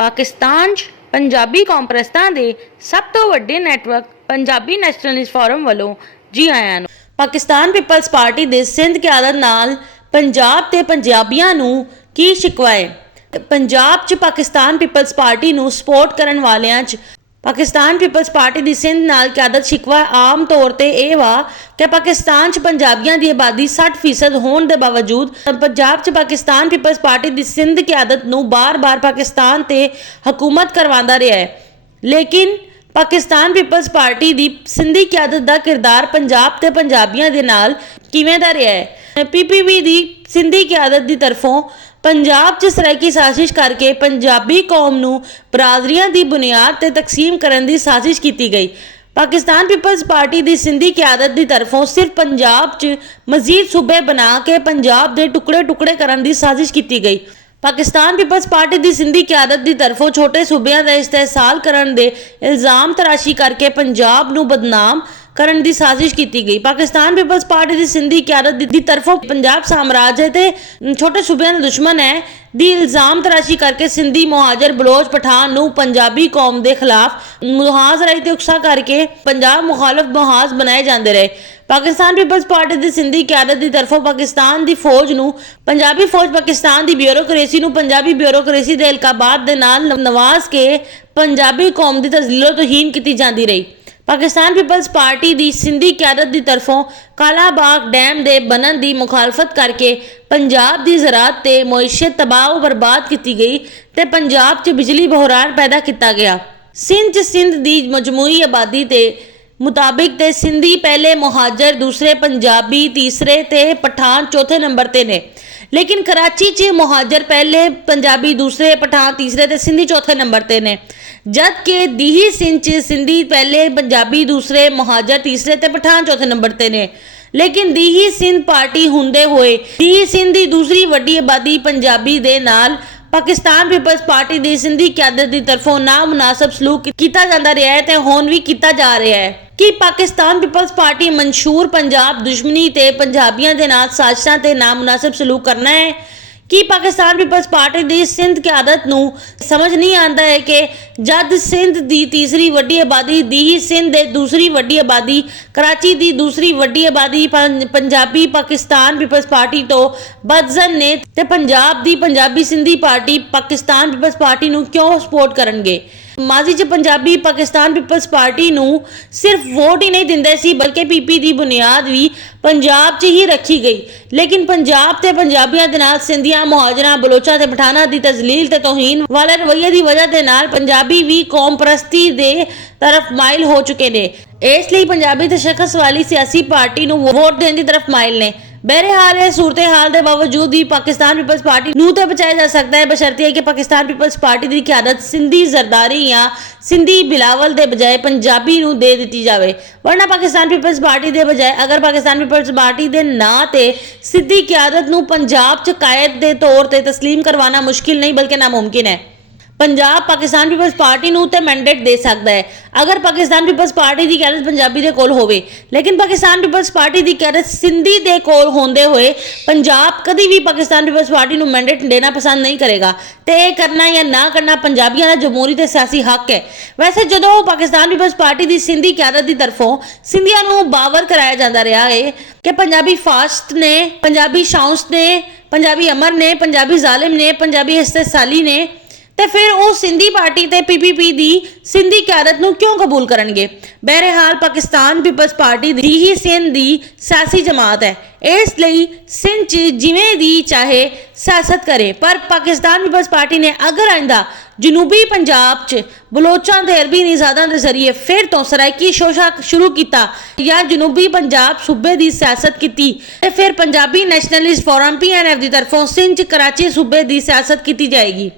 पाकिस्तान 'ਚ पंजाबी कॉन्फ्रेंसां दे सब तो वड्डे नैटवर्क पंजाबी नैशनलिस्ट फोरम वालों जी आयां नूं। पाकिस्तान पीपल्स पार्टी दे सिंध क्यादत नाल पंजाब ते पंजाबियां नूं की शिकवा है। पंजाब 'ਚ पाकिस्तान पीपल्स पार्टी नूं सपोर्ट करन वालियां 'ਚ पाकिस्तान पीपल्स पार्टी दी सिंध नाल क्यादत शिकवा आम तौर ते इह वा कि पाकिस्तान 'ਚ पंजाबियां दी आबादी 60% होने के बावजूद पंजाब 'ਚ पाकिस्तान पीपल्स पार्टी दी सिंध क्यादत नूं बार-बार पाकिस्तान ते हुकूमत करवांदा रहा है। लेकिन पाकिस्तान पीपल्स पार्टी दी सिंधी क्यादत दा किरदार पंजाब ते पंजाबियां दे नाल किवें दा रहा है। PPP दी सिंधी क्यादत दी तरफों पंजाब 'ਚ सराइकी साजिश करके पंजाबी कौम नूं बरादरियां दी बुनियाद ते तकसीम करन दी साजिश की गई। पाकिस्तान पीपल्स पार्टी दी सिंधी क्यादत दी तरफों सिर्फ पंजाब 'ਚ मजीद सूबे बना के पंजाब दे टुकड़े टुकड़े करन दी साजिश की गई। पाकिस्तान पीपल्स पार्टी दी सिंधी क्यादत दी तरफों छोटे सूबियां दा इस्तेहसाल करन दे इल्जाम तराशी करके पंजाब नूं बदनाम करन दी साजिश की गई। पाकिस्तान पीपल्स पार्टी दी सिंधी क्यादत दी तरफों पंजाब साम्राज्य ते छोटे सूबियां दा दुश्मन है दी इल्जाम तराशी करके सिंधी मुहाजर बलोच पठान नूं पंजाबी कौम दे खिलाफ मुहाज राही ते उकसा करके पंजाब मुखालफ मुहाज बनाए जाते रहे। पाकिस्तान पीपल्स पार्टी दी सिंधी क्यादत दी तरफों पाकिस्तान दी फौज नूं पंजाबी फौज पाकिस्तान दी ब्यूरोक्रेसी नूं पंजाबी ब्यूरोक्रेसी दे अलकाबात दे नाल नवाज के पंजाबी कौम दी तज़लीलो तौहीन की जाती रही। पाकिस्तान पीपल्स पार्टी दी सिंधी क्यादत दी तरफों कालाबाग डैम दे बनन दी मुखालफत करके पंजाब दी ज़राअत ते मईशत तबाह बर्बाद की गई ते पंजाब 'ਚ बिजली बहरान पैदा किया गया। सिंध दी मजमूई आबादी ते मुताबिक ते सिंधी पहले मुहाजर दूसरे पंजाबी तीसरे ते पठान चौथे नंबर ते ने। लेकिन कराची 'ਚ मुहाजर पहले पंजाबी दूसरे पठान तीसरे ते सिंधी चौथे नंबर ते ने, जबकि दीही सिंध 'ਚ सिंधी पहले पंजाबी दूसरे मुहाजर तीसरे ते पठान चौथे नंबर ते ने। लेकिन दीही सिंध पार्टी हुंदे होए दीही सिंध दी दूसरी वड्डी आबादी पंजाबी दे नाल पाकिस्तान पीपल्स पार्टी दी सिंधी क्यादत दी तरफों नामुनासिब सलूक किया जाता रहा है ते हुण भी किया जा रहा है। कि पाकिस्तान पीपल्स पार्टी मंशूर पंजाब दुश्मनी ते पंजाबियों के नाल साजिशां ते नामुनासिब सलूक करना है कि पाकिस्तान पीपल्स पार्टी दी सिंध क्यादत नूं समझ नहीं आता है कि जद सिंध दी तीसरी वड्डी आबादी दीही सिंध दे दूसरी वड्डी आबादी कराची दी दूसरी वड्डी आबादी पंजाबी पाकिस्तान पीपल्स पार्टी तो बदजन ने ते पंजाब दी Punjabi Sindhi party Pakistan Peoples Party नूं क्यों सपोर्ट करनगे। माजी 'ਚ पंजाबी पाकिस्तान पीपल्स पार्टी नूं सिर्फ वोट ही नहीं दिंदे सी बल्कि PP दी बुनियाद भी पंजाब 'ਚ ही रखी गई। लेकिन पंजाब ते पंजाबियां दे नाल सिंधियां मुहाजरां बलोचां ते पठानां दी तजलील ते तौहीन वाले रवैये दी वजह दे नाल पंजाबी भी कौम परस्ती दे तरफ माइल हो चुके ने। इसलिए पंजाबी ते शख्स वाली सियासी पार्टी नूं वोट देने की तरफ माइल ने। बहरहाल इस सूरत हाल के बावजूद भी पाकिस्तान पीपल्स पार्टी नूं ते बचाया जा सकता है बशर्ते है कि पाकिस्तान पीपल्स पार्टी की क्यादत सिंधी जरदारी या सिंधी बिलावल के बजाय पंजाबी नूं दे दी जाए। वरना पाकिस्तान पीपल्स पार्टी के बजाय अगर पाकिस्तान पीपल्स पार्टी के नां ते सिंधी क्यादत नूं पंजाब 'ਚ कायद के तौर पर तस्लीम करवाना मुश्किल नहीं बल्कि नामुमकिन है। पंजाब पाकिस्तान पीपल्स पार्टी नूं ते मैंडेट दे सकता है अगर पाकिस्तान पीपल्स पार्टी की क्यादत पंजाबी दे कोल होवे। लेकिन पाकिस्तान पीपल्स पार्टी की क्यादत सिंधी दे कोल होंदे होए पंजाब कभी भी पाकिस्तान पीपल्स पार्टी नूं मैंडेट देना पसंद नहीं करेगा ते ये करना या ना करना पंजाबियों का जमहूरी ते सियासी हक है। वैसे जदों पाकिस्तान पीपल्स पार्टी की सिंधी क्यादत की तरफों सिंधियां नूं बावर कराया जाता रहा है कि पंजाबी फास्ट ने पंजाबी शाउंस ने पंजाबी अमर ने पंजाबी जालिम ने पंजाबी इस्तेसाली ने ते फिर वो सिंधी पार्टी ते PPP दी सिंधी क्यादत नूं क्यों कबूल करनगे। बहरहाल पाकिस्तान पीपल्स पार्टी दी ही सिंध दी सियासी जमात है, इसलिए सिंध 'ਚ जिवें दी चाहे सियासत करे। पर पाकिस्तान पीपल्स पार्टी ने अगर आइंदा जनूबी पंजाब 'ਚ बलोचां ते अरबी निजादां दे जरिए फिर तो सराइकी शोशा शुरू किया या जनूबी पंजाब सूबे की सियासत की ते फिर पंजाबी नैशनलिस्ट फोरम PNF की तरफों सिंध 'ਚ कराची सूबे की सियासत की जाएगी।